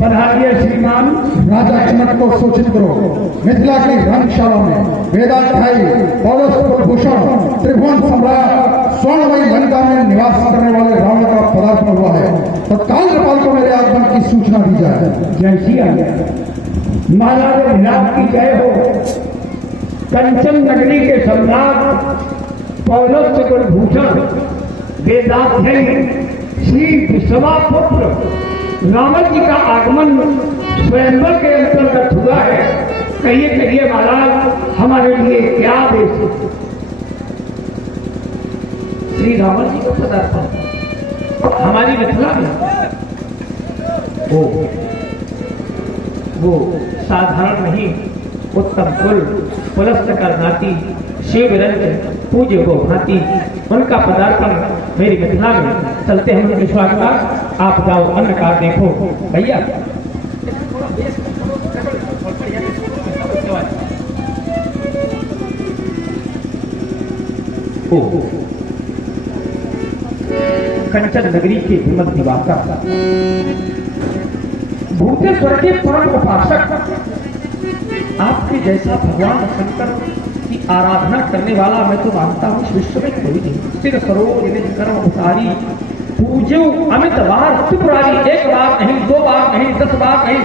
पधारिए श्रीमान। राजा के मन को सूचित करो। मिथिला की रंगशाला में वेदाध्यायी पौलस कुलभूषण त्रिभुवन सम्राट स्वर्णमयी लंका में निवास करने वाले रावण का पदार्पण हुआ है। तत्काल कृपाल को मेरे आगमन की सूचना दी जाए। जय श्री राम। महाराज विराट की जय हो। कंचन नगरी के सम्राट पौलस कुलभूषण वेदाध्यायी श्री विश्वापुत्र रावण जी का आगमन स्वयंवर के अंतर्गत हुआ है। कहिए कहिए महाराज, हमारे लिए क्या आदेश? श्री रावण जी का पदार्पण हमारी मिथिला में वो साधारण नहीं, उत्तम कुल पुलस्त करनाती शिव रंग पूज्य को भांति उनका पदार्पण मेरी मिथिला में। चलते हैं विश्वास का। आप जाओ अन्न का देखो भैया। कंचन नगरी के विमल दिवाकर भूतेश्वर के परम उपासक, आपके जैसा भगवान शंकर की आराधना करने वाला मैं तो मानता हूँ इस विश्व में कोई नहीं। सिर सरोज निज कर्म उतारी पूज्यो अमित बार त्रिपुरारी। एक बार नहीं, दो बार नहीं, 10 बार नहीं,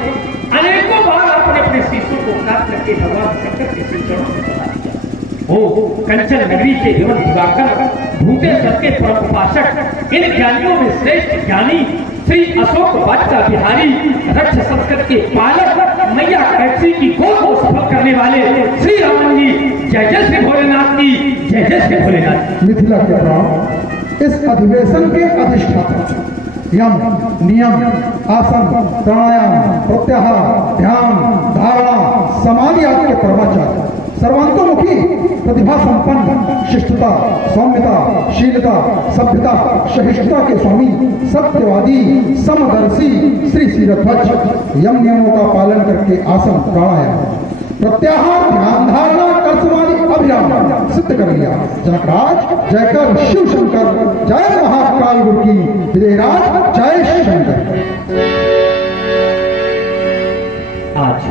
अनेकों बार आपने अपने शिष्यों को प्राप्त करके भगवान शंकर के श्री चरणों में बता दिया। ओ कंचन नगरी के विमल दिवाकर भूतेश्वर के परम उपासक, इन ज्ञानियों में श्रेष्ठ ज्ञानी श्री अशोक वाटिका बिहारी रक्ष संस्कृत के पालक, मैया कैथी की गोद को सफल करने वाले श्री रामन जी। जय जय श्री भोलेनाथ की जय जय श्री भोलेनाथ। मिथिला के प्राण, इस अधिवेशन के अधिष्ठाता यम नियम आसन प्राणायाम प्रत्याहार ध्यान धारणा समाधि आदि के परमाचार्य, सर्वांतोमुखी प्रतिभा संपन्न, शिष्टता सौम्यता शीलता सभ्यता सहिष्णुता के स्वामी, सत्यवादी समदर्शी श्री सीरध्वज यम नियमों का पालन करके आसन प्राणायाम प्रत्याहार ध्यान धारणा कर समाधि अभियान सिद्ध कर लिया। जनकराज जयकर शिव शंकर, जय महाकाल गुरु की विजयराज, जय शंकर। आज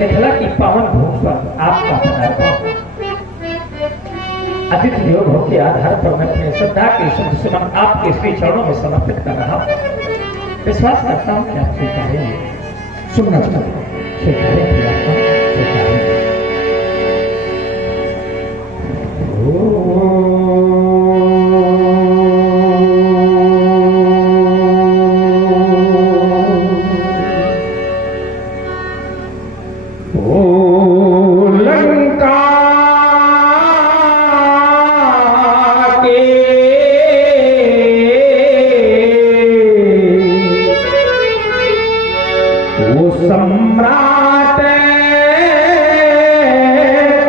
मिथिला की पावन भूमि पर आपका पदार्पण अतिथि देवो भव के आधार पर मैं अपने श्रद्धा के शुद्ध सुमन आपके श्री चरणों में समर्पित कर रहा हूं। विश्वास करता हूं कि आप स्वीकारेंगे। सुनना चाहता हूं। स्वीकारें सम्राट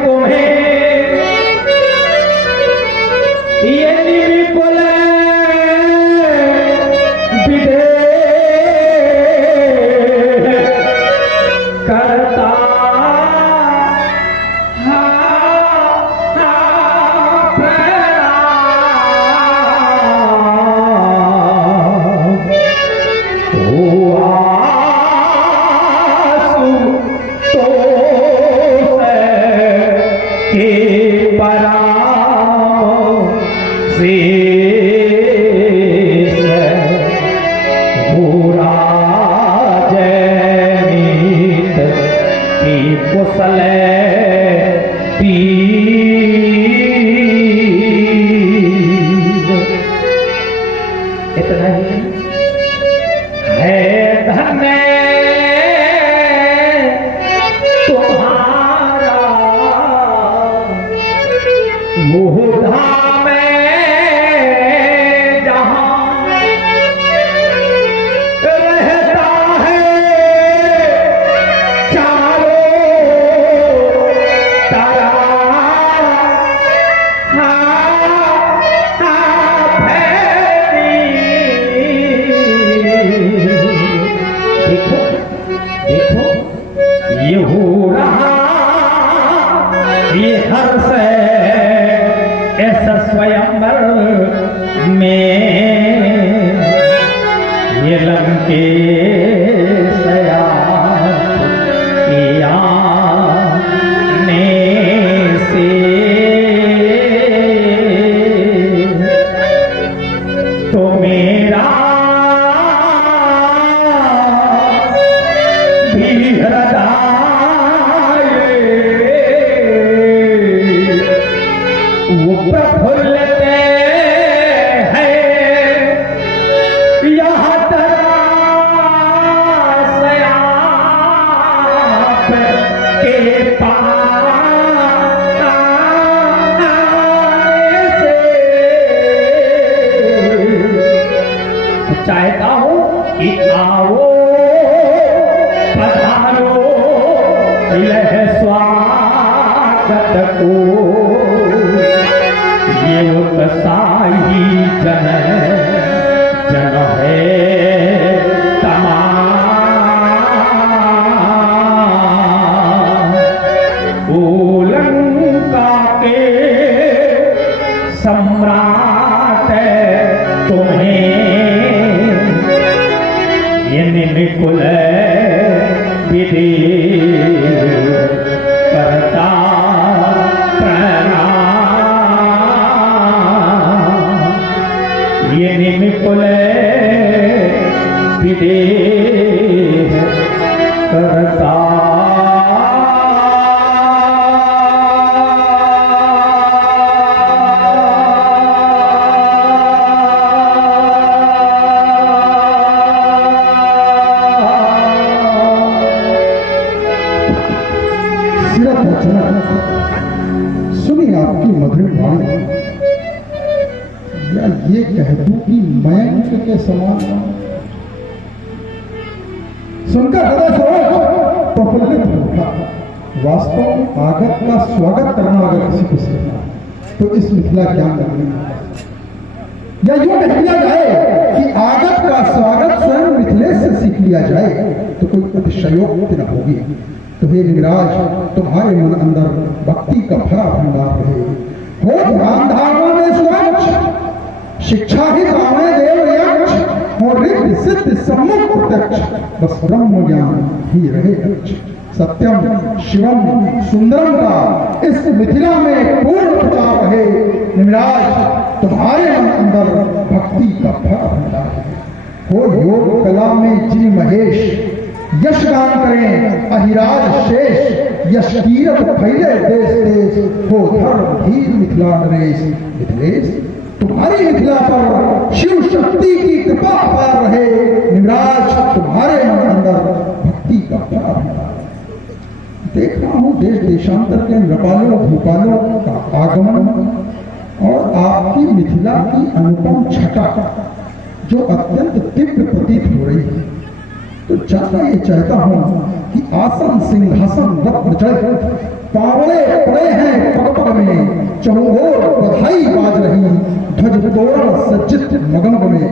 तुम्हें यदि विपुल विदेह करता इतना ही है धन्य तुम्हारा मोहधाम जहां रहता है चारों तारा। के चाहता हूं कि आओ पधारो यह स्वागत को, ये उत्साही जन जन है तमाम। लंका के सम्राट तुम्हें निकुल विधि करता प्रणाम। ये निकुल विधि करता सुनी आपकी मधुर वाणी, या ये कह दूं कि मयंक के समान। सुनकर हृदय सरोज प्रफुल्लित उठा। वास्तव में आगत का स्वागत करना अगर किसी को सीखना तो इस मिथिला ज्ञान नगरी में, या यूं कह दिया जाए कि आगत का स्वागत स्वयं मिथिलेश से सीख लिया जाए तो कोई अतिशयोक्ति न होगी। तो हे लिंगराज, तुम्हारे मन अंदर भक्ति का भरा भंडार रहे। हो ध्यान धारणा में स्वच्छ, शिक्षा ही कामे देव यक्ष, हो रिद्ध सिद्ध सम्मुख प्रत्यक्ष, बस ब्रह्म ज्ञान ही रहे लक्ष्य। सत्यम शिवम सुंदरम का इस मिथिला में पूर्ण प्रचार रहे। लिंगराज, तुम्हारे मन अंदर भक्ति का भरा भंडार है। हो योग कला में जिन महेश, यश गान करें अहिराज शेष, यश कीरत फैले देश देश, हो धर्म धीर मिथिला नरेश। मिथिलेश, तुम्हारी मिथिला पर शिव शक्ति की कृपा अपार रहे। निमराज, तुम्हारे मन अंदर भक्ति का भरा भंडार। देख रहा हूं देश देशांतर के नृपालों भूपालों का आगमन और आपकी मिथिला की अनुपम छटा जो अत्यंत दिव्य प्रतीत हो रही है। तो जानना ये चाहता हूं कि आसन सिंहासन रत्न जड़ पावड़े पड़े हैं पग पग में, चौओर बधाई बाज रही ध्वज तोरण सज्जित मगम में।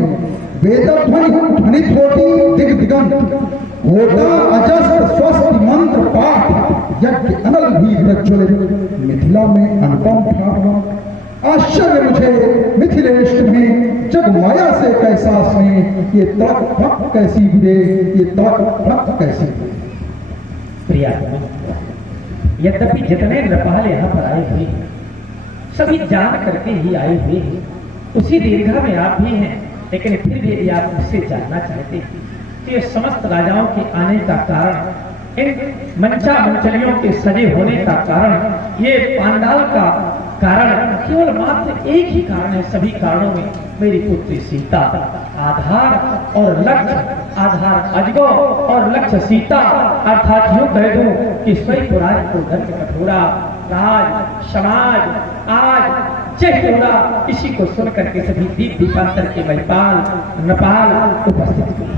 वेद ध्वनि ध्वनित होती दिग दिगंत, होता अजस्त स्वस्थ मंत्र पाठ, यज्ञ अनल भी प्रज्वलित मिथिला में अनुपम ठाकुर। आश्चर्य मुझे मिथिलेश तुम्हें जग माया से कैसा स्नेह, ये तड़क भक्त कैसी विदे, ये तड़क भक्त कैसी विदे। प्रिया, यद्यपि जितने नृपाल यहाँ पर आए हुए सभी जान करके ही आए हुए हैं, उसी दीर्घा में आप भी हैं, लेकिन फिर भी यदि आप मुझसे जानना चाहते हैं कि ये समस्त राजाओं के आने का कारण, इन मंचा मंचलियों के सजे होने का कारण, ये पांडाल का कारण केवल मात्र एक ही कारण है। सभी कारणों में मेरी पुत्री सीता आधार और लक्ष्य, आधार अजगो और लक्ष्य सीता, अर्थात यूं कह दूं कि स्वयं पुराण को धर्म कठोरा राज समाज आज जय होगा, इसी को सुन करके सभी दीप दीपांतर के महिपाल नपाल उपस्थित हुए।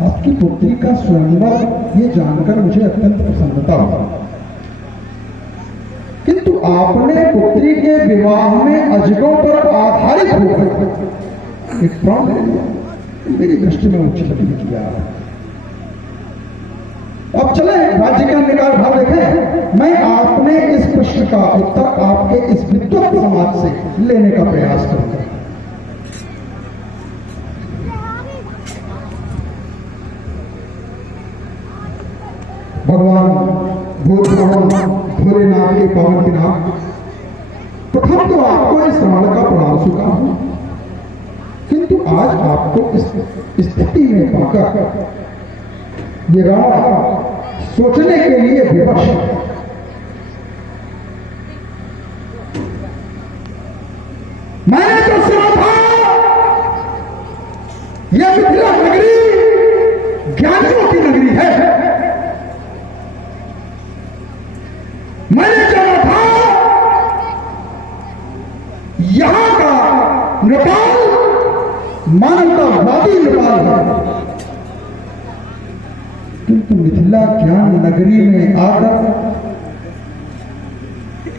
आपकी पुत्री का स्वयंवर ये जानकर मुझे अत्यंत प्रसन्नता हुई, किंतु आपने पुत्री के विवाह में अजगों पर आधारित होकर एक प्रण ले लिया, मेरी दृष्टि में उचित नहीं किया। अब चले राज्य का निकाल भाव देखें। मैं आपने इस प्रश्न का उत्तर आपके इस विद्वत समाज से लेने का प्रयास करूंगा। भोलेनाथ के पावन के नाम प्रथम तो आपको इस रावण का प्रणाम चुका हूं, किंतु आज आपको इस स्थिति में पाकर ये रावण सोचने के लिए विवश है। मैंने तो सुना था यह मिथिला नगरी ज्ञानियों की नगरी है। मैंने जाना था यहां का नेपाल मानवतावादी नेपाल है, किंतु मिथिला ज्ञान नगरी में आकर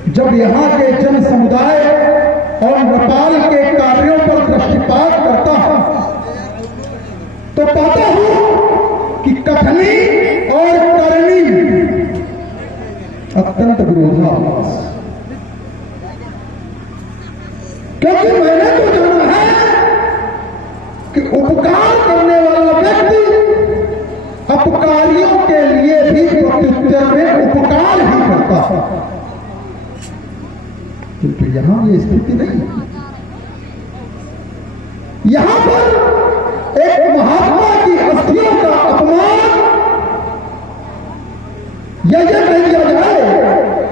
जब यहां के जन समुदाय और नेपाल के कार्यों पर दृष्टिपात करता हूं तो पाता हूं कि कथनी और करनी अत्यंत विरोधाभास। क्योंकि मैंने तो जाना है कि उपकार करने वाला व्यक्ति अपकारियों के लिए भी प्रत्युत्तर में उपकार ही करता है, किंतु यहां ये स्थिति नहीं है। यहां पर एक महात्मा की अस्थियों का अपमान यह कह दिया जाए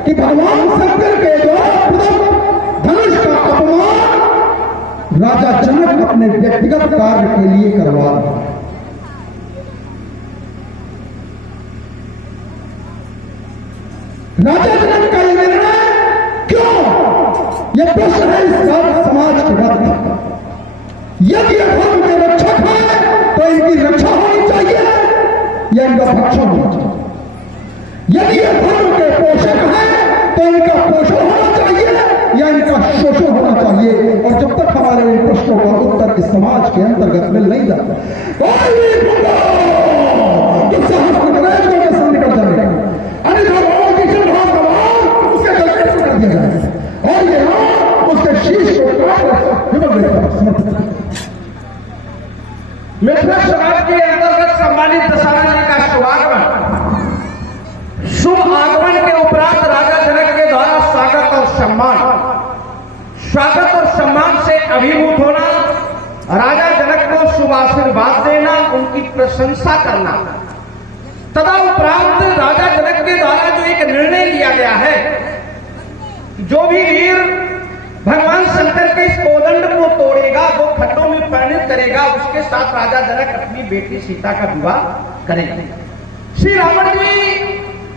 कि भगवान शंकर के द्वारा प्रदत्त धनुष का अपमान राजा जनक अपने व्यक्तिगत कार्य के लिए करवा रहे हैं। राजा जनक का निर्णय क्यों? यह प्रश्न है इस समाज के प्रति। यदि धर्म के रक्षक है तो इनकी रक्षा होनी चाहिए या इनका भक्षण होना चाहिए। यदि ये धर्म के पोषक है तो इनका पोषण होना चाहिए या इनका शोषण होना चाहिए। और जब तक हमारे इन प्रश्नों का उत्तर इस समाज के अंतर्गत मिल नहीं जाता, निकल जाएगा, अन्यथा उसके गले से कर दिया जाएगा और ये उसके शीश मिथिला समाज के अंतर्गत सम्मानित दशहरा जी का शुभागमन, शुभ आगमन के उपरांत राजा जनक के द्वारा स्वागत और सम्मान से अभिभूत होना, राजा जनक को शुभ आशीर्वाद देना, उनकी प्रशंसा करना तथा उपरांत राजा जनक के द्वारा जो एक निर्णय लिया गया है, जो भी वीर भगवान शंकर के इस कोदंड को तोड़ेगा, दो खड्डों में परिणत करेगा, उसके साथ राजा जनक अपनी बेटी सीता का विवाह करेंगे। श्री रावण जी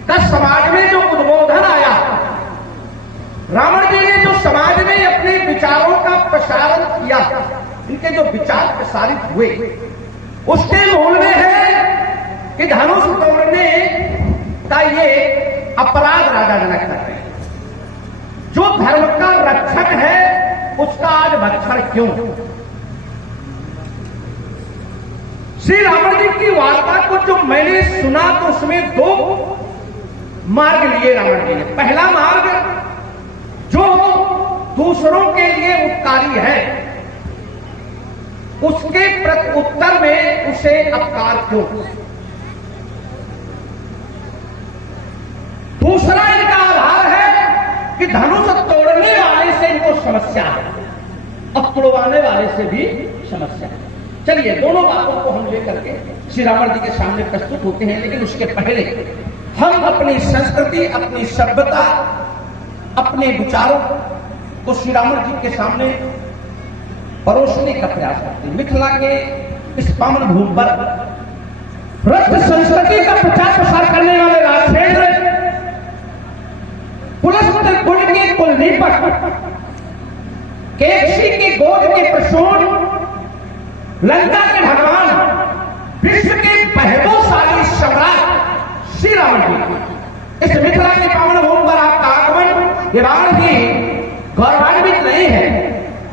का समाज में जो उद्बोधन आया, रावण जी ने जो समाज में अपने विचारों का प्रसारण किया, इनके जो विचार प्रसारित हुए, उसके मूल में है कि धनुष तोड़ने का ये अपराध राजा जनक कर रहे हैं। जो धर्म का रक्षक है उसका आज भक्षण क्यों? श्री रावण जी की वार्ता को जो मैंने सुना तो उसमें दो मार्ग लिए रावण जी ने। पहला मार्ग जो दूसरों के लिए उपकारी है, उसके प्रत्युत्तर में उसे अपकार क्यों? दूसरा इनका आधार है कि धनुष तोड़ने वाले से इनको समस्या है और तोड़वाने वाले से भी समस्या है। चलिए दोनों बातों को हम लेकर के श्री रावण जी के सामने प्रस्तुत होते हैं, लेकिन उसके पहले हम अपनी संस्कृति, अपनी सभ्यता, अपने विचारों को श्री रावण जी के सामने परोसने का प्रयास करते हैं। मिथिला के इस पावन भूमि पर रक्त संस्कृति का प्रचार प्रसार करने वाले राजक्षेत्र पुलस्त्य कुल के कुलदीपक, केकसी के गोद के प्रसून, लंका के भगवान, विश्व के वैभवशाली सम्राट श्री रावण जी इस मिथिला के पावन भूमि पर आपका आगमन ये बाण भी गौरवान्वित नहीं है,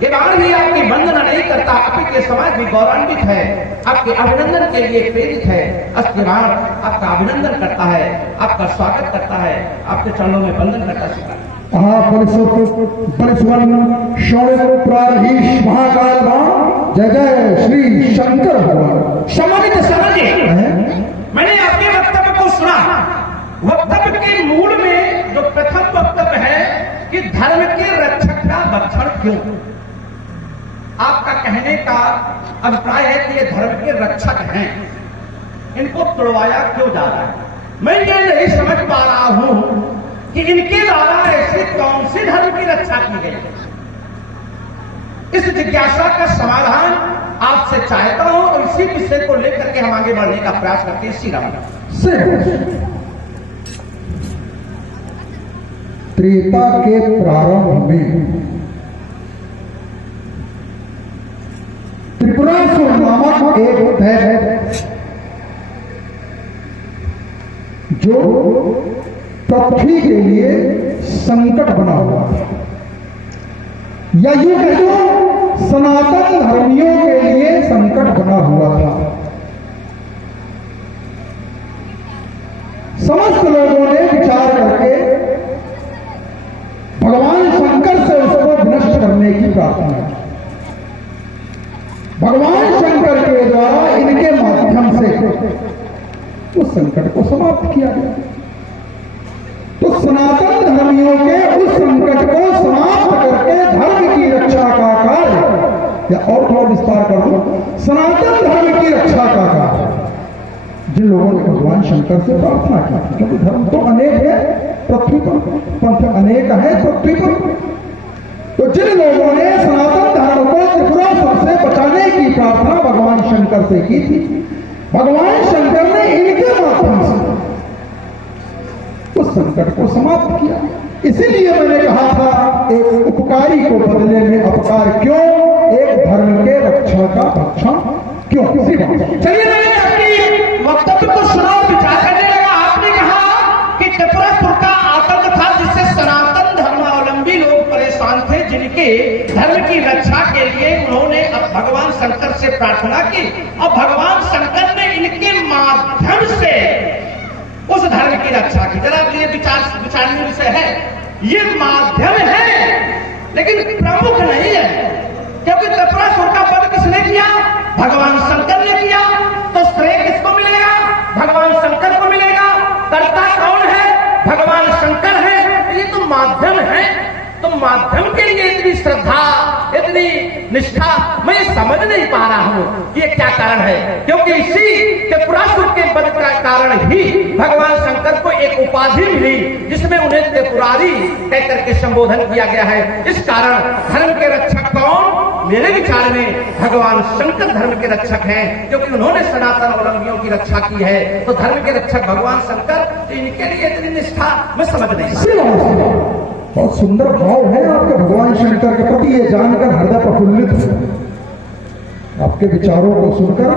ये बाण भी आपकी वंदना नहीं करता, आपके समाज भी गौरवान्वित है, आपके अभिनंदन के लिए प्रेरित है। अस्ति बाण आपका अभिनंदन करता है, आपका स्वागत करता है, आपके चरणों में वंदन करता है। जय जय श्री शंकर भगवान। सम्मानित समझिए, मैंने आपके वक्तव्य को सुना। वक्तव्य के धर्म के रक्षक का भक्षण क्यों? आपका कहने का अभिप्राय है कि ये धर्म के रक्षक हैं, इनको तुड़वाया क्यों जा रहा है? मैं ये नहीं समझ पा रहा हूं कि इनके द्वारा ऐसी कौन सी धर्म की रक्षा की गई है। इस जिज्ञासा का समाधान आपसे चाहता हूं और इसी विषय को लेकर के हम आगे बढ़ने का प्रयास करते हैं। श्री राम त्रेता के प्रारंभ में त्रिपुरासुर नामक एक दैत्य जो पृथ्वी के लिए संकट बना हुआ था, या यूं कह दो सनातन धर्मियों के लिए संकट बना हुआ था। समस्त लोगों ने विचार करके भगवान शंकर से उसको विनष्ट करने की प्रार्थना की। भगवान शंकर के द्वारा इनके माध्यम से उस संकट को समाप्त किया गया। तो सनातन धर्मियों के उस संकट को समाप्त करके धर्म की रक्षा का कार्य, या और थोड़ा विस्तार कर दो, सनातन धर्म की रक्षा का कार्य जिन लोगों ने भगवान शंकर से प्रार्थना की, क्योंकि धर्म तो अनेक है पृथ्वी पर, पंथ अनेक है पृथ्वी पर। तो जिन लोगों ने सनातन धर्म को त्रिपुरासुर से बचाने की प्रार्थना भगवान शंकर से की थी, भगवान शंकर ने इनके माध्यम से उस संकट को समाप्त किया। इसीलिए मैंने कहा था एक उपकारी को बदले में अपकार क्यों, एक धर्म के रक्षा का भक्षण क्यों। चलिए मैंने आपकी वक्तव्य को सुना और विचार करने लगा। आपने कहा कि त्रिपुरासुर का आतंक था जिससे सनातन धर्मावलंबी लोग परेशान थे, जिनके धर्म की रक्षा के लिए उन्होंने भगवान शंकर से प्रार्थना की और भगवान शंकर ने इनके माध्यम से उस धर्म की रक्षा की। जरा ये विचारणीय विषय है, ये माध्यम है लेकिन प्रमुख नहीं है, क्योंकि त्रिपुरासुर का वध किसने किया? भगवान शंकर ने किया। तो श्रेय किसको मिलेगा? भगवान शंकर को मिलेगा। कर्ता कौन है? भगवान शंकर है। ये तो माध्यम है। तो माध्यम के लिए इतनी श्रद्धा, इतनी निष्ठा, मैं ये समझ नहीं पा रहा हूं कि ये क्या कारण है। क्योंकि इसी त्रिपुरासुर के वध का कारण ही भगवान शंकर को एक उपाधि मिली जिसमें उन्हें त्रिपुरारी कहकर के संबोधन किया गया है। इस कारण धर्म के रक्षक कौन? मेरे विचार में भगवान शंकर धर्म के रक्षक हैं, क्योंकि उन्होंने सनातन अवलंबियों की रक्षा की है। तो धर्म के रक्षक भगवान शंकर, तो इनके लिए इतनी निष्ठा मैं समझ नहीं। बहुत सुंदर भाव है आपके भगवान शंकर के प्रति, ये जानकर हृदय प्रफुल्लित है। आपके विचारों को सुनकर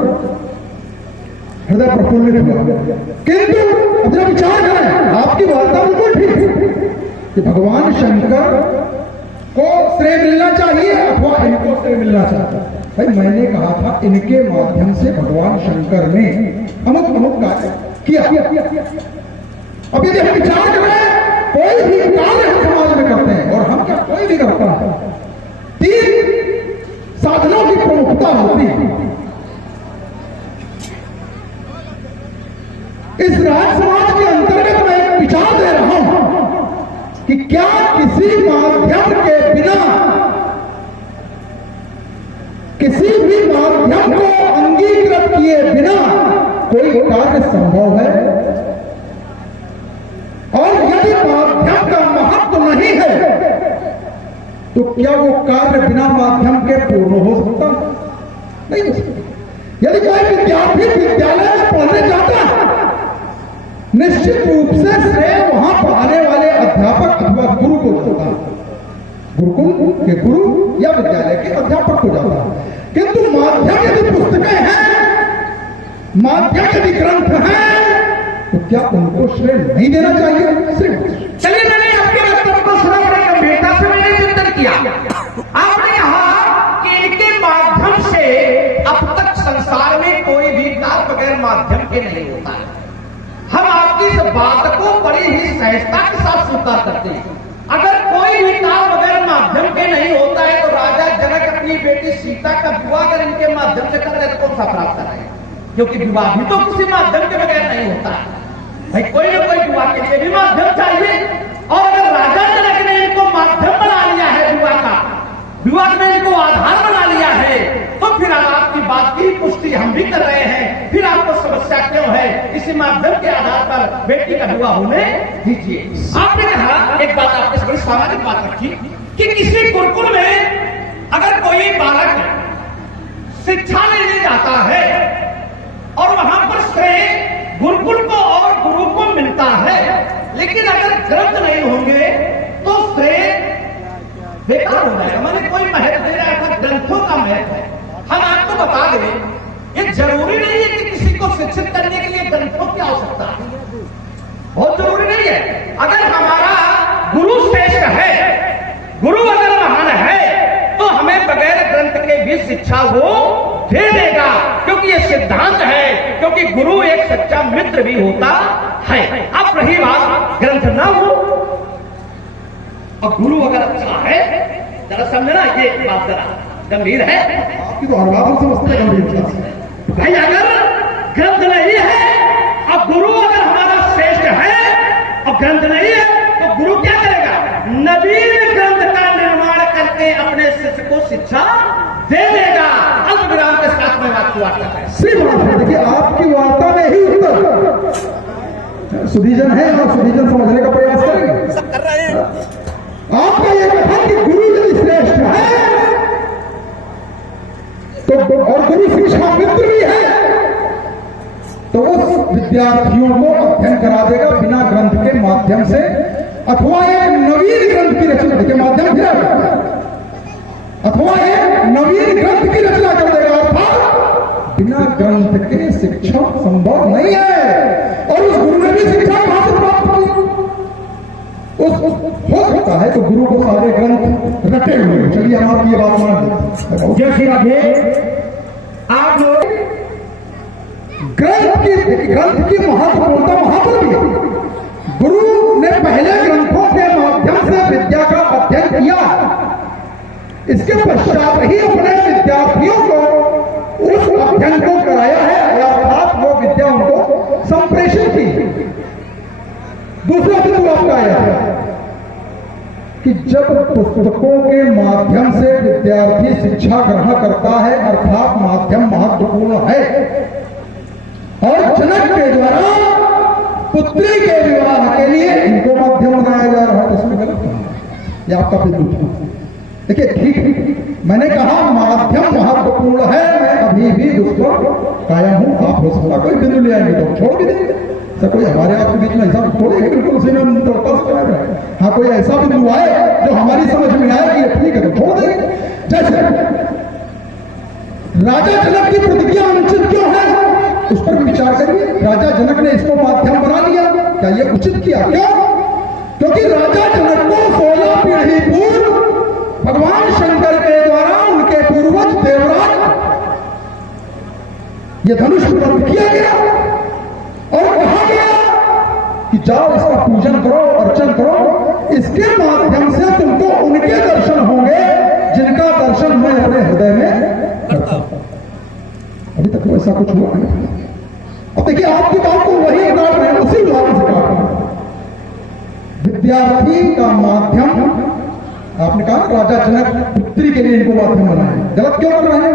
हृदय प्रफुल्लित हुआ। किंतु अपना विचार करें, आपकी वार्ता बिल्कुल ठीक है कि भगवान शंकर को श्रेय मिलना चाहिए अथवा इनको श्रेय मिलना चाहिए। भाई मैंने कहा था इनके माध्यम से भगवान शंकर ने अमुक अमुक कार्य किया। अब यदि हम विचार करें, कोई भी कार्य हम समाज में करते हैं, और हम क्या कोई भी करता है, 3 साधनों की प्रमुखता होती है। इस राज समाज के अंतर्गत मैं एक विचार दे रहा हूं कि क्या किसी माध्यम के बिना, किसी भी माध्यम को अंगीकृत किए बिना कोई कार्य संभव है? और यदि माध्यम का महत्व नहीं है तो क्या वो कार्य बिना माध्यम के पूर्ण हो सकता? नहीं हो सकता। यदि कोई विद्यार्थी विद्यालय में पढ़ने जाता है, निश्चित रूप से श्रेय वहां पढ़ाने वाले अध्यापक अथवा गुरु को जाता है, गुरुकुल के गुरु या विद्यालय के अध्यापक को जाता है। किंतु माध्यम यदि पुस्तकें हैं, माध्यम यदि ग्रंथ हैं, तो क्या उनको श्रेय नहीं देना चाहिए? चलिए मैंने आपके वक्तव्य को सुना, बड़ी गंभीरता से मैंने चिंतन किया। आपने कहा कि इनके माध्यम से अब तक संसार में कोई भी कार्य बगैर माध्यम के नहीं होता है। हम आपकी इस बात को बड़ी ही सहजता के साथ स्वीकार करते हैं। अगर कोई भी कार्य बगैर माध्यम के नहीं होता है, तो राजा जनक अपनी बेटी सीता का विवाह अगर इनके माध्यम से कर रहे तो कौन सा प्राप्त कर रहे हैं? क्योंकि विवाह भी तो किसी माध्यम के बगैर नहीं होता है। भाई कोई ना कोई विवाह के लिए भी माध्यम चाहिए, और अगर राजा जनक ने इनको माध्यम बना लिया है विवाह का, विवाह में इनको आधार बना लिया है, तो फिर आपकी बात की पुष्टि हम भी कर रहे हैं। फिर आपको समस्या क्यों है? इसी माध्यम के आधार पर बेटी का विवाह होने दीजिए। आपने कहा एक बात, आपने बड़ी सामाजिक बात रखी कि किसी गुरुकुल में अगर कोई बालक शिक्षा लेने जाता है और वहां पर श्रेय गुरुकुल को और गुरु को मिलता है, लेकिन अगर ग्रंथ नहीं होंगे तो श्रेय बेकार हो जाएगा। मैंने कोई महत्व दे रहा था, ग्रंथों का महत्व है। हम आपको बता दें, ये जरूरी नहीं है कि किसी को शिक्षित करने के लिए ग्रंथों की आवश्यकता है, बहुत जरूरी नहीं है। अगर हमारा गुरु श्रेष्ठ है, गुरु अगर महान है, तो हमें बगैर ग्रंथ के भी शिक्षा वो दे देगा, क्योंकि ये सिद्धांत है, क्योंकि गुरु एक सच्चा मित्र भी होता है। अब रही बात ग्रंथ ना हो और गुरु अगर अच्छा है, जरा समझना, ये बात जरा गंभीर है। आपकी तो हर बात हम समझते हैं गंभीरता से। भाई अगर ग्रंथ नहीं है और गुरु अगर हमारा श्रेष्ठ है और ग्रंथ नहीं है, तो गुरु क्या करेगा? नवीन ग्रंथ का निर्माण करके अपने शिष्य को शिक्षा दे देगा। अल्प विराम के साथ में आपकी वार्ता है। सिर्फ बात है, देखिए आपकी वार्ता में ही उत्तर सुधीजन है और सुधीजन समझने का प्रयास करेंगे। आपका यह कथन कि गुरु यदि श्रेष्ठ है तो और गुरु शिक्षा मित्र भी है, तो उस विद्यार्थियों को अध्ययन करा देगा बिना ग्रंथ के माध्यम से, अथवा एक नवीन ग्रंथ की रचना के माध्यम से, अथवा एक नवीन ग्रंथ की रचना कर देगा। अर्थात बिना ग्रंथ के शिक्षा संभव नहीं है। और उस गुरु ने भी शिक्षा कहां से प्राप्त की? हो सकता है तो गुरु को सारे ग्रंथ रटे हुए। चलिए हम आपकी ये बात मान लेते हैं। जय श्री राधे। आप लोग ग्रंथ की महत्वपूर्णता वहां पर भी है। गुरु ने पहले ग्रंथों के माध्यम से विद्या का अध्ययन किया, इसके पश्चात ही अपने विद्यार्थियों को उस अध्ययन को कराया है, अर्थात वो विद्या उनको संप्रेषित की। दूसरा बिंदु आपका आया कि जब पुस्तकों के माध्यम से विद्यार्थी शिक्षा ग्रहण करता है, अर्थात माध्यम महत्वपूर्ण है, और जनक के द्वारा पुत्री के विवाह के लिए इनको माध्यम बनाया जा रहा है, तो इसमें गलत कहा है। यह आपका बिंदु था। देखिए ठीक है, मैंने कहा माध्यम महत्वपूर्ण है, मैं अभी भी उस पर कायम हूं। आप हो सकता कोई बिंदु ले आएंगे तो छोड़ भी देंगे, तो कोई हमारे आपके बीच में ऐसा छोड़ेंगे बिल्कुल उसी में हम तर्क से चला जाए। हाँ, कोई ऐसा बिंदु आए जो हमारी समझ में आए कि ये ठीक है तो छोड़ देंगे। जैसे राजा जनक की प्रतिज्ञा अनुचित क्यों है, उस पर भी विचार करिए। राजा जनक ने इसको माध्यम बना लिया, क्या ये उचित किया? क्यों? क्योंकि राजा जनक को 16 पीढ़ी पूर्व भगवान शंकर के द्वारा उनके पूर्वज देवराज ये धनुष प्राप्त किया गया और कहा गया कि जाओ इसका पूजन करो, अर्चन करो, इसके माध्यम से तुमको उनके दर्शन होंगे जिनका दर्शन मैं अपने हृदय में करता हूं। अभी तक तो ऐसा कुछ हुआ नहीं। अब देखिए आपकी बात को वही काट रहे हैं, उसी उदाहरण से काट रहे हैं। विद्यार्थी का माध्यम, आपने कहा राजा जनक पुत्री के लिए इनको माध्यम बनाए, गलत क्यों कर रहे हैं?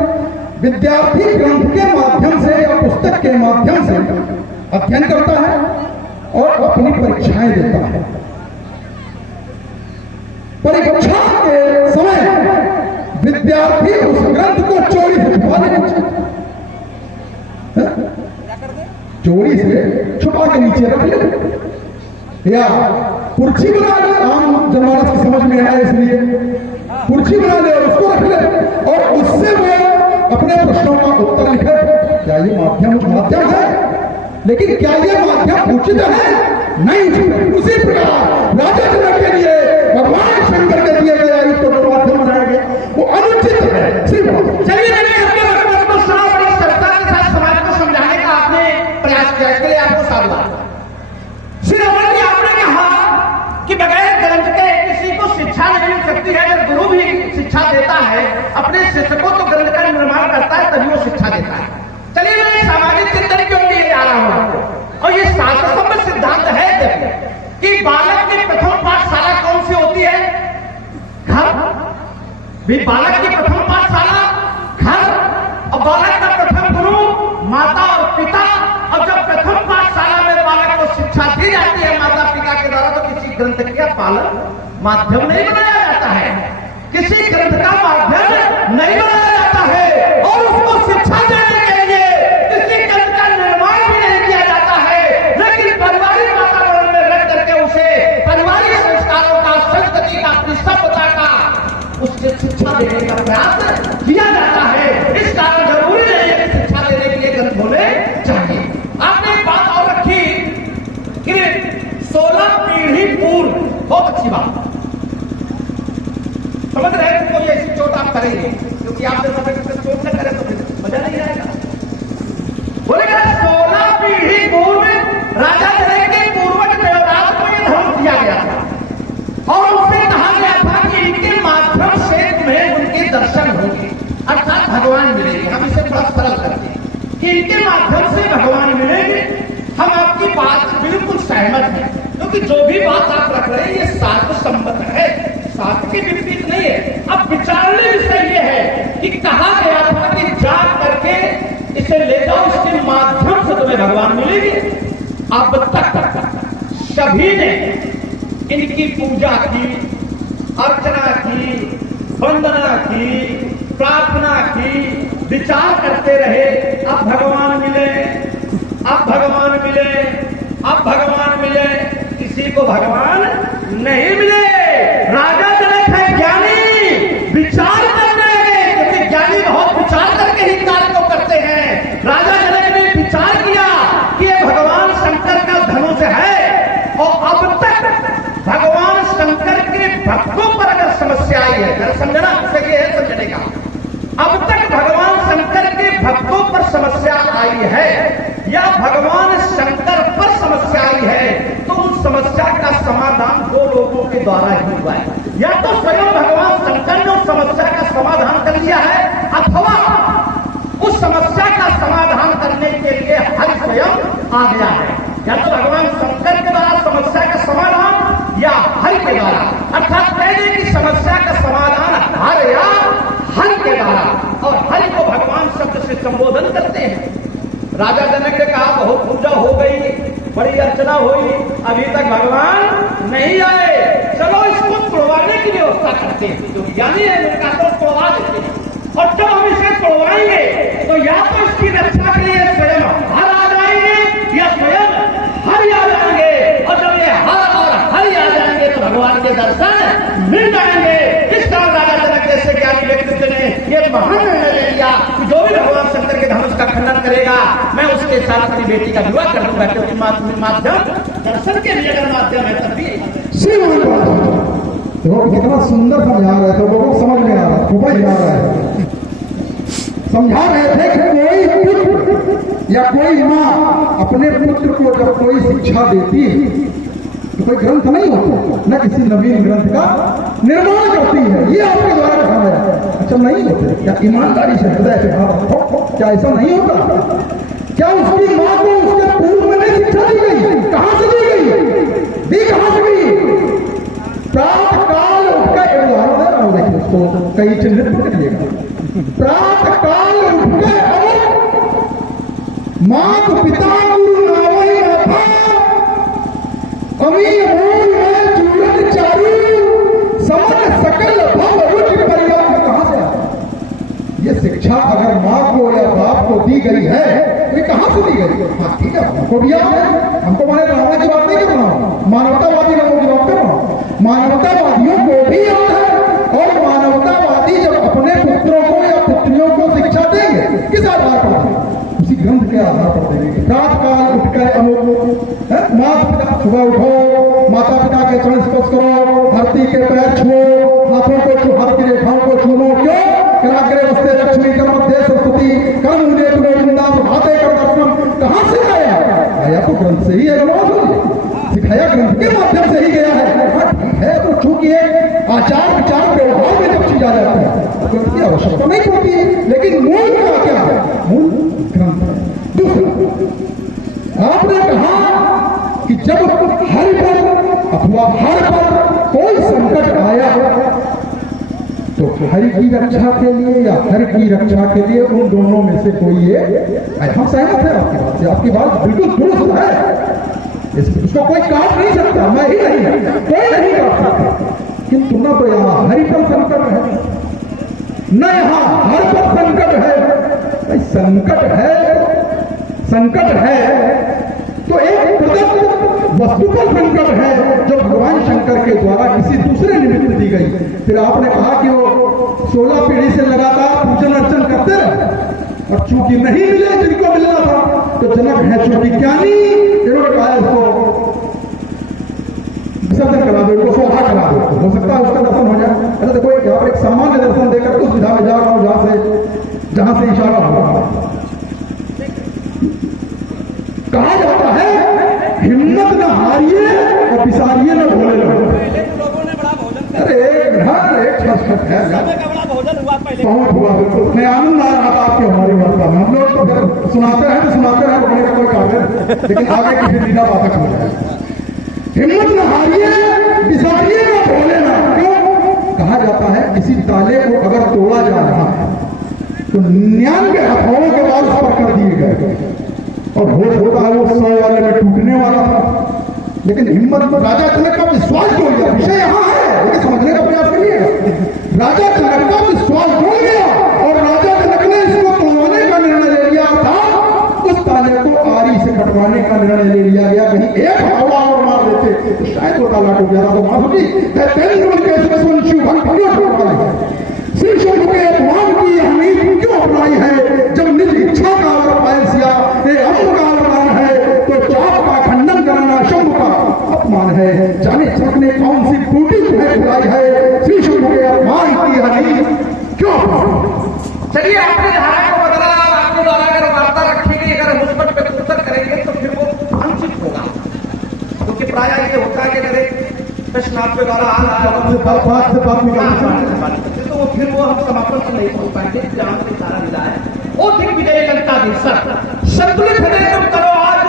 विद्यार्थी ग्रंथ के माध्यम से या पुस्तक के माध्यम से अध्ययन करता है और अपनी परीक्षाएं देता है। परीक्षा के समय विद्यार्थी उस ग्रंथ को चोरी से छुपा देना चाहिए, चोरी से छुपा के नीचे रख ले, या कुर्सी बना ले, आम जनमानस की समझ में आए इसलिए कुर्सी बना ले और उसको रख ले और उससे वो अपने प्रश्नों का उत्तर लिखे। क्या ये माध्यम है? लेकिन क्या ये माध्यम उचित है? नहीं उचित है। उसी प्रकार राजा जनक के लिए भगवान शंकर के दिए गए आयुक्त को माध्यम बनाया गया, वो अनुचित है। चलिए मैंने अपने वक्तव्य को सुना, बड़ी सरलता के साथ समाज को समझाने का आपने प्रयास किया, इसके लिए आपको साधुवाद। श्री रमन जी, आपने कहा कि बगैर ग्रंथ के किसी को शिक्षा नहीं मिल सकती है। अगर गुरु भी शिक्षा देता है अपने शिष्य को, तो ग्रंथ का निर्माण करता है, तभी वो शिक्षा देता है। चलिए मैं सामाजिक चिंतन क्यों लिए आ रहा हूं आपको, और ये शास्त्र सिद्धांत है कि बालक की प्रथम पाठशाला कौन सी होती है? भी बालक की प्रथम पाठशाला घर और बालक का प्रथम गुरु माता और पिता। और जब प्रथम पाठशाला में बालक को शिक्षा दी जाती है माता पिता के द्वारा, तो किसी ग्रंथ का पालन माध्यम नहीं बनाया जाता है, किसी ग्रंथ का माध्यम नहीं बनाया जाता है, और उसको शिक्षा देने के लिए किसी ग्रंथ का निर्माण भी नहीं किया जाता है। लेकिन पारिवारिक वातावरण में रह करके उसे पारिवारिक संस्कारों का, संस्कृति का, अपनी सभ्यता का उससे शिक्षा देने का प्रयास किया जाता है। इस कारण जरूरी नहीं है कि शिक्षा देने के लिए ग्रंथ होने चाहिए। आपने एक बात और रखी कि 16 पीढ़ी पूर्व, बहुत अच्छी बात, समझ रहे हैं? कोई ऐसी चोट आप करेंगे, क्योंकि आपने सब चोट न करे तो फिर मजा नहीं आएगा। बोलेगा 16 पीढ़ी पूर्व राजा जनक के पूर्वज देवराज को यह धर्म दिया गया था, और उनसे कहा गया था कि इनके माध्यम से तुम्हें उनके दर्शन होंगे, अर्थात भगवान मिलेंगे। हम इसे थोड़ा सरल करते हैं कि इनके माध्यम से भगवान मिलेंगे। हम आपकी बात से बिल्कुल सहमत हैं, क्योंकि जो भी बात आप रख रहे हैं ये शास्त्र सम्मत है, शास्त्र के विपरीत नहीं है। अब विचारने विषय ये है कि कहा गया था कि जा करके इसे ले जाओ, इसके माध्यम से तुम्हें भगवान मिलेंगे। अब तक सभी ने इनकी पूजा की, अर्चना की, वंदना की, प्रार्थना की, विचार करते रहे। अब भगवान मिले, अब भगवान मिले, अब भगवान मिले, किसी को भगवान नहीं मिले। राजा जनक है ज्ञानी, विचार करने लगे, क्योंकि ज्ञानी बहुत विचार करके ही कार्य को करते हैं। राजा जनक ने विचार किया कि ये भगवान शंकर का धनुष है, और अब तक भगवान शंकर के भक्तों पर अगर समस्या आई है, अगर समझना सही है, समझने का, अब तक भगवान शंकर के भक्तों पर समस्या आई है या भगवान शंकर पर समस्या आई है, तो उस समस्या का समाधान दो लोगों के द्वारा ही हुआ है। या तो स्वयं भगवान शंकर ने उस समस्या का समाधान कर लिया है, अथवा उस समस्या का समाधान करने के लिए हरि स्वयं आ गया है। या तो भगवान शंकर के द्वारा समस्या का समाधान या हरि के द्वारा, अर्थात पहले की समस्या का समाधान हर या हरि के द्वारा, और हरि को भगवान शब्द से संबोधन करते हैं। राजा जनक ने कहा बहुत पूजा हो गई, बड़ी अर्चना हुई, अभी तक भगवान नहीं आए, चलो इसको तोड़वाने की व्यवस्था करते हैं। जो ज्ञानी है उनका तो तोड़वा देते हैं, और जब हम इसे तोड़वाएंगे तो या तो इसकी रक्षा के लिए स्वयं हर आ जाएंगे या स्वयं हरि आ जाएंगे, और जब ये हर और हरि आ जाएंगे तो भगवान के दर्शन मिल जाएंगे। इस तरह राजा जनक जैसे ज्ञानी व्यक्तित्व ने ये महान निर्णय ले लिया कि जो भी भगवान शंकर के धनुष का खंडन करेगा, मैं उसके साथ अपनी बेटी का विवाह कर दूंगा, क्योंकि माध्यम दर्शन के लिए अगर माध्यम है तब भी देखो कितना सुंदर समझा रहे थे, लोगों को समझ में आ रहा, खूब ही आ रहा है। समझा रहे थे कि कोई पुत्र या कोई माँ अपने पुत्र को जब कोई शिक्षा देती है तो कोई ग्रंथ नहीं होता, न किसी नवीन ग्रंथ का निर्माण करती है। ये आपके द्वारा कहा है। अच्छा नहीं होते क्या? ईमानदारी से हृदय से क्या ऐसा नहीं होता? क्या उसकी माँ को उसके पूर्व में नहीं शिक्षा दी गई? कहां से दी गई? दी कहां से गई? प्रातः काल उठकर उदाहरण दे रहा हूं, देखिए उसको कई चिन्हित करिएगा। प्रातः काल उठकर मात पिता गुरु नावई माथा अमी मूल में चूरन चारू समन सकल भव रुचि परिवार में कहां से आया? ये शिक्षा अगर माँ को या बाप को दी गई है तो कहां से दी गई? हाँ ठीक है, हमको भी याद है, हमको मैंने रावण की बात नहीं कर रहा हूं, मानवतावादी लोगों की बात कर रहा हूं। मानवतावादियों को भी याद है, और मानवतावादी जब अपने पुत्रों को या पुत्रियों को शिक्षा देंगे किस आधार पर? उसी ग्रंथ के आधार पर देंगे। प्रातः काल उठकर माता पिता सुबह उठो, माता पिता के चरण स्पर्श करो, धरती के पैर छुओ, हाथों को हाथ की रेखाओं को छूनो। क्यों? कराग्रे वस्ते लक्ष्मी कर मध्य सरस्वती कर्म उदय तुम्हें वृंदा भाते कर दर्शनम। कहां से आया? आया तो ग्रंथ से ही है, सिखाया ग्रंथ के माध्यम से ही गया है। हाँ ठीक है, तो चूंकि आचार विचार व्यवहार में जब चीज आ जाती है तो इसकी आवश्यकता नहीं पड़ती है, लेकिन मूल का क्या है? मूल ग्रंथ है। दूसरा आपने कहा कि जब हर पर अथवा हर पर कोई संकट आया हरि की रक्षा के लिए या हर की रक्षा के लिए, उन दोनों में से कोई एक। हम सहमत है आपकी बात से, आपकी बात बिल्कुल दुरुस्त है, इसको कोई काट नहीं सकता, मैं ही नहीं, कोई नहीं काट सकता। किंतु न तो यहाँ हरि पर संकट है, न यहाँ हर पर संकट है। संकट है तो एक प्रदत्त वस्तु पर संकट है, जो भगवान शंकर के द्वारा किसी दूसरे निमित्त दी गई। फिर आपने कहा कि वो 16 पीढ़ी से लगातार पूजन अर्चन करते रहे, और चूंकि नहीं मिले जिनको मिलना था, तो जनक है चूंकि ज्ञानी, इन्होंने कहा उसको विसर्जन करा दो, इनको शोभा करा दो, हो सकता है उसका दर्शन हो जाए। अरे देखो यहाँ पर एक सामान्य दर्शन देकर उस विधा में जा रहा हूं जहां से इशारा हो रहा है। कहा जाता है हिम्मत न हारिए और बिसारिए न भोले लोगों ने बड़ा भोजन। अरे एक है बहुत हुआ, बिल्कुल आनंद आ रहा था आपके हमारी वार्ता में। हम लोग तो फिर सुनाते हैं बोलने का कोई कारण है, लेकिन आगे की फिर लीला बातक हो जाए। हिम्मत न हारिए बिसारिए न भोले ना। क्यों कहा जाता है? किसी ताले को अगर तोड़ा जा रहा है तो 99 हथौड़ों के बाद उस पर कर दिए गए, और होता है वो 100 वाले में टूटने वाला था। लेकिन हिम्मत, राजा जनक का विश्वास टूट गया। विषय यहाँ है, लेकिन समझने का प्रयास करिएगा। राजा जनक का विश्वास टूट गया और राजा जनक ने इसको तोड़वाने का निर्णय ले लिया था। उस ताले को आरी से कटवाने का निर्णय ले लिया गया। कहीं एक हवा और मार देते तो शायद वो ताला टूट जाता। तो माधुजी श्री शुभ के अपमान की हमी क्यों अपनाई है? जब निज इच्छा का अगर पैसिया अम्ब का अपमान है, तो चाप का खंडन करना शंभ का अपमान है। जाने सकने कौन सी टूटी तुम्हें बुलाई है? श्री शुभ के अपमान की हमी क्यों? चलिए, आपने धारा को बदला, आपके द्वारा अगर वार्ता रखी गई, अगर मुझ पर प्रत्युत्तर करेंगे तो फिर वो आंशिक होगा, क्योंकि प्राय ये होता है कि अगर प्रश्न आपके द्वारा आ रहा है तो फिर वो हम समापन पर नहीं पहुंच पाएंगे। जहां से सारा विदा है वो दिग्विजय लंकाधीशर, संतुलित हृदय तुम करो आज,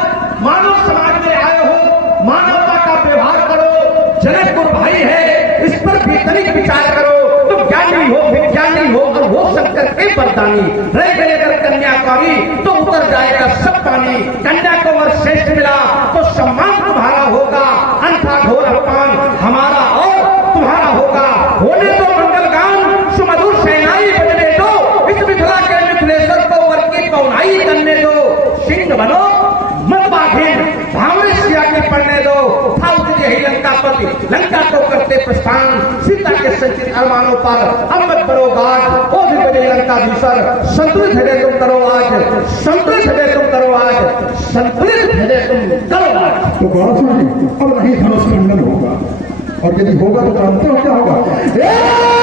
मानव समाज में आए हो, मानवता का व्यवहार करो। जनक गुरु भाई है, इस पर भीतरी विचार करो। तुम ज्ञानी हो, विज्ञानी हो, और हो शंकर के वरदानी। रह गए अगर कन्याकारी तो उतर जाएगा सब पानी। कन्या को वर श्रेष्ठ मिला तो सम्मान तुम्हारा होगा, अन्यथा घोर अपमान हमारा और तुम्हारा होगा। होने दो मंगल गान सुमधुर सेनाई बजने दो, इस मिथिला के मिथिलेश्वर को वर की पौनाई करने दो। सिंह बनो मत बाघिन, भावरे सिया के पढ़ने दो। था यही लंकापति, लंका को करते प्रस्थान। सीता के संचित अरमानों पर अमृत बनो गाज। ओ दिग्विजय लंकाधीशर, संतुलित हृदय तुम करो आज, संतुलित हृदय तुम करो आज, संतुलित हृदय तुम करो आज। तो गौरव जी, अब नहीं धनुष खंडन होगा, और यदि होगा तो जानते हो क्या होगा? क्या होगा?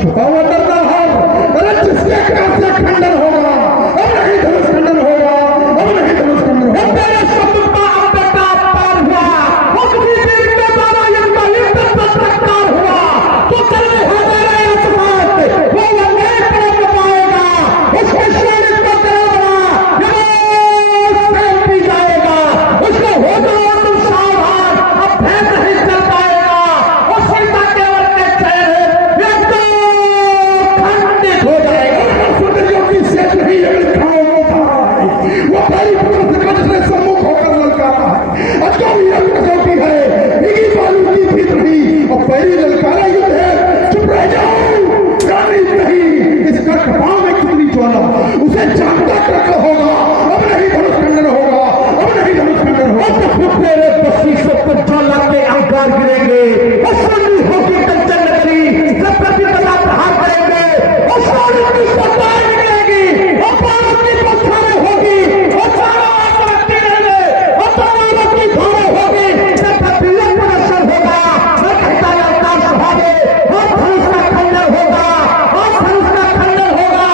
छुपा हुआ डरना है, अरे जिसके कैसे खंडन होगा, अब नहीं धनुष खंडन होगा, अब नहीं धनुष खंडन होगा। तेरे शब्द का अंतता पार हुआ, उसकी देर के द्वारा इनका युद्ध प्रत्यार हुआ, तो चले है मेरे आसमान, वो अनेक पद पाएगा, उसको श्रेष्ठ को करेगा, यमोस पी जाएगा, उसको हो जाओ तुम सावधान, अब भय नहीं चल पाएगा। और सीता केवल के चेहरे हो जाएगा। सुंदरियों की सेज नहीं ललकारों को उठा है, वो पहली पुरुष का जिसने सम्मुख होकर ललकारा है। आज तो भी कसौटी है, बिगी बालू की भीत नहीं, और पहली ललकारा युद्ध है। चुप रह जाओ, गाली नहीं, इसका कपाल में कितनी ज्वाला, उसे जानता तक होगा। अब नहीं धनुष खंडन होगा, अब नहीं धनुष खंडन होगा। मेरे बसीसों पर ज्वाला के अंगार गिरेंगे, और सुनी होगी कंचन नगरी, जब प्रतिपदा प्रहार करेंगे, और सारी दुष्टताएं निकलेगी, और भारत की बौछारें होगी, और सारा आकाश गिरेंगे, और तलवारों की धारें होगी। जब तबीयत पर असर होगा, मैं कहता अवतार सुहागे, और धनुष का खंडन होगा, और धनुष का खंडन होगा।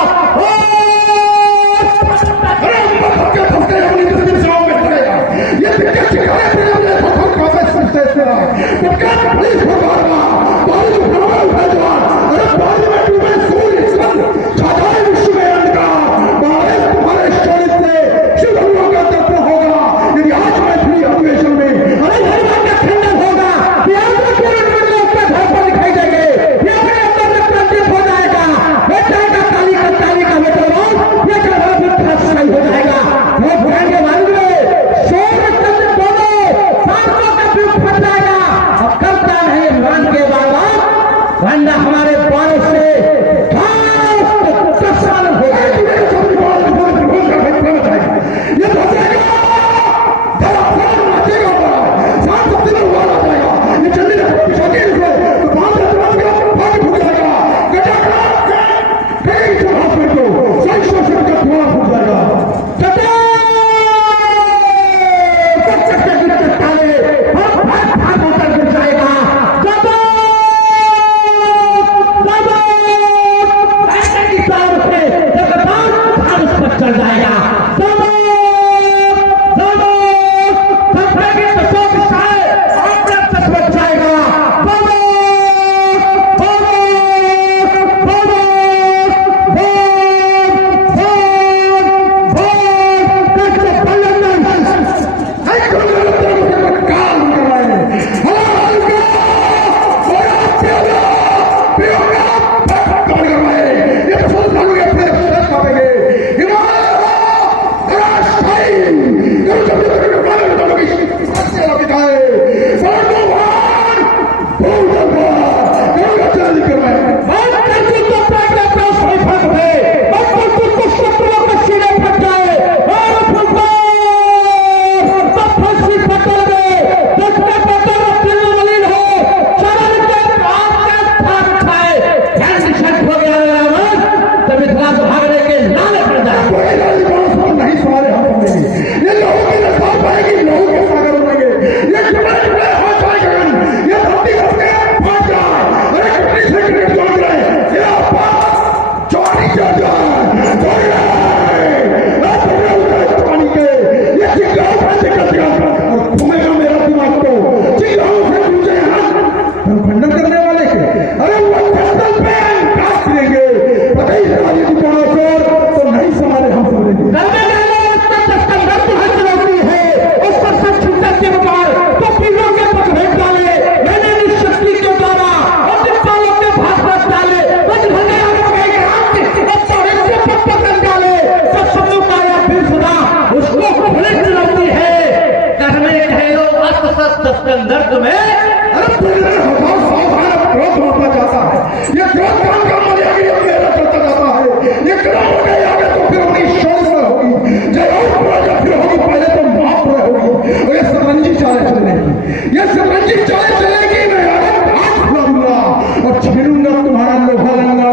ये शिवरंजी चले चलेगी, मैं हाथ खुला दूंगा और छीनूंगा तुम्हारा लोहा लंगा।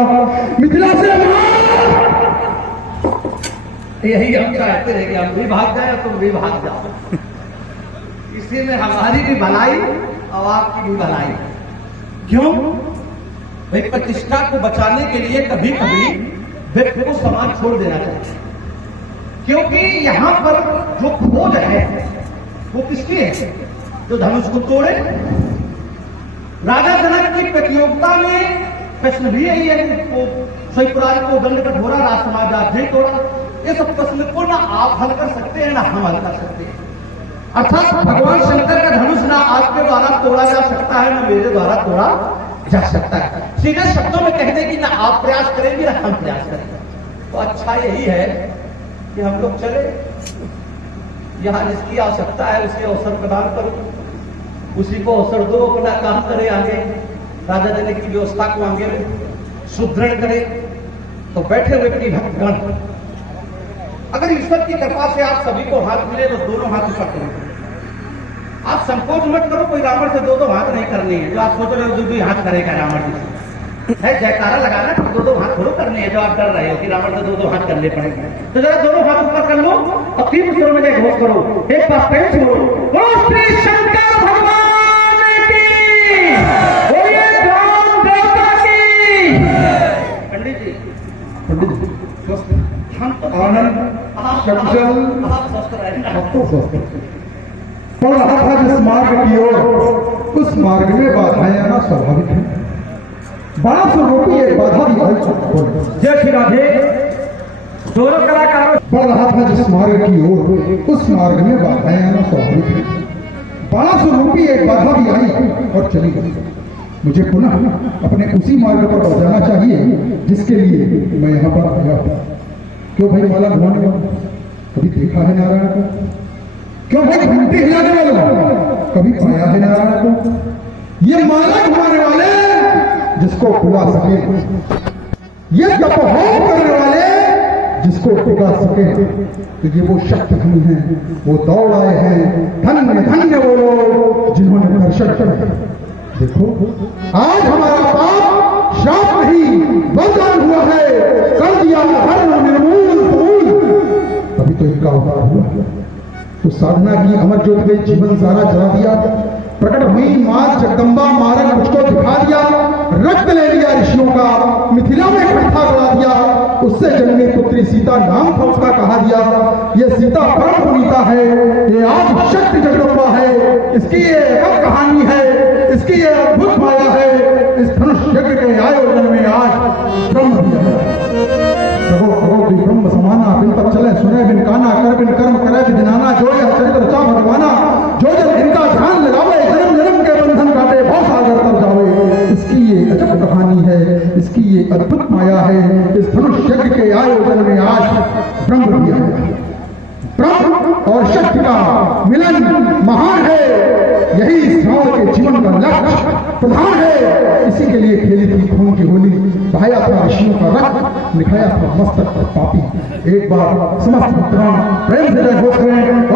मिथिला से मार। यही हम चाहते हैं कि हम भी भाग जाए और तुम भी भाग जाओ। इसी में हमारी भी भलाई और आपकी भी भलाई। क्यों भाई? प्रतिष्ठा को बचाने के लिए कभी कभी व्यक्ति को समाज छोड़ देना चाहिए, क्योंकि यहाँ पर जो खोज है वो किसकी है? जो धनुष को तोड़े। राजा जनक की प्रतियोगिता में प्रश्न भी यही है, वो शिवपुराण को दंड कठोरा, राज समाज आप नहीं तोड़ा। ये सब प्रश्न को ना आप हल कर सकते हैं ना हम हल कर सकते हैं। अर्थात भगवान शंकर का धनुष ना आपके द्वारा तोड़ा जा सकता है, ना मेरे द्वारा तोड़ा जा सकता है। सीधे शब्दों में कह दें कि ना आप प्रयास करेंगे ना हम प्रयास करेंगे। तो अच्छा यही है कि हम लोग चले, यहाँ जिसकी आवश्यकता है उसके अवसर प्रदान करो, उसी को अवसर दो, अपना काम करे, आगे राजा जनक की व्यवस्था को आगे सुदृढ़ करे। तो बैठे हुए अपनी भक्तगण, अगर ईश्वर की कृपा से आप सभी को हाथ मिले तो दोनों हाथ ऊपर करो। आप संकोच मत करो, कोई रावण से दो हाथ नहीं करनी है। जो आप सोच रहे हो दो हाथ करेगा रावण जी है, जयकारा लगाना तो दो हाथ थोड़ा करने हैं। जो आप डर रहे हो कि रावण से दो हाथ करने पड़ेंगे, तो जरा दोनों हाथ ऊपर कर लो और तीव्र स्वर में घोष करो, एक पास प्रेम से बोलो, बोलो श्री शंकर भगवान की, बोलिए ग्राम देवता की। पंडित जी, पंडित जी आनंद पड़ रहा था जिस मार्ग की ओर, उस मार्ग में बाधाएं आना स्वाभाविक है। बड़ा स्वरूपी एक बाधा भी आई। जय श्री राधे। दोनों कलाकारों बढ़ रहा था जिस मार्ग की ओर, उस मार्ग में बाधाएं आना स्वाभाविक है। बड़ा स्वरूपी एक बाधा भी आई और चली गई। मुझे पुनः अपने उसी मार्ग पर जाना चाहिए जिसके लिए मैं यहाँ पर आया हूँ। क्यों भाई माला घुमाने वाला कभी देखा है नारायण को? क्यों भाई घंटी हिलाने वाला कभी पाया है नारायण को? ये माला घुमाने वाले जिसको बुला सके, ये तपोहोम करने वाले जिसको पुगा सके, तो ये वो शक्ति धनी है, वो दौड़ आए हैं। धन्य धन्य वो लोग जिन्होंने दर्शन करे। देखो आज हमारा पाप श्राप नहीं वरदान हुआ है, कर दिया हर निर्मूल फूल, तभी तो इनका उद्धार हुआ। तो साधना की अमर ज्योति में जीवन सारा जला दिया, प्रकट हुई मां जगदम्बा मार्ग मुझको दिखा दिया, रक्त ले लिया ऋषियों का, मिथिला में इकट्ठा करा दिया, उससे जन्मी पुत्री सीता नाम था उसका कहा दिया। ये सीता परम पुनीता है, ये आज शक्ति जगदम्बा है, इसकी ये एक कहानी है, इसकी ये अद्भुत माया है। इस धनुष यज्ञ के आयोजन में आज ब्रह्म ब्रह्म समाना, बिन पर चले सुने बिन काना, कर बिन कर्म करे बिन नाना, जो यह चरित्र चा भगवाना, जो जन इनका ध्यान लगावे, जन्म जन्म के बंधन काटे, बहुत सागर तर जावे। इसकी ये अजब कहानी है, इसकी ये अद्भुत माया है। इस धनुष यज्ञ के आयोजन में आज ब्रह्म भी आया। ब्रह्म और शक्ति का मिलन महान है, यही श्रावण के जीवन का लक्ष्य प्रधान है। इसी के लिए खेली थी खून की होली, बहाया था ऋषियों का रक्त, निखाया था मस्तक पर पापी। एक बार समस्त भक्तगण प्रेम से जय घोष करें।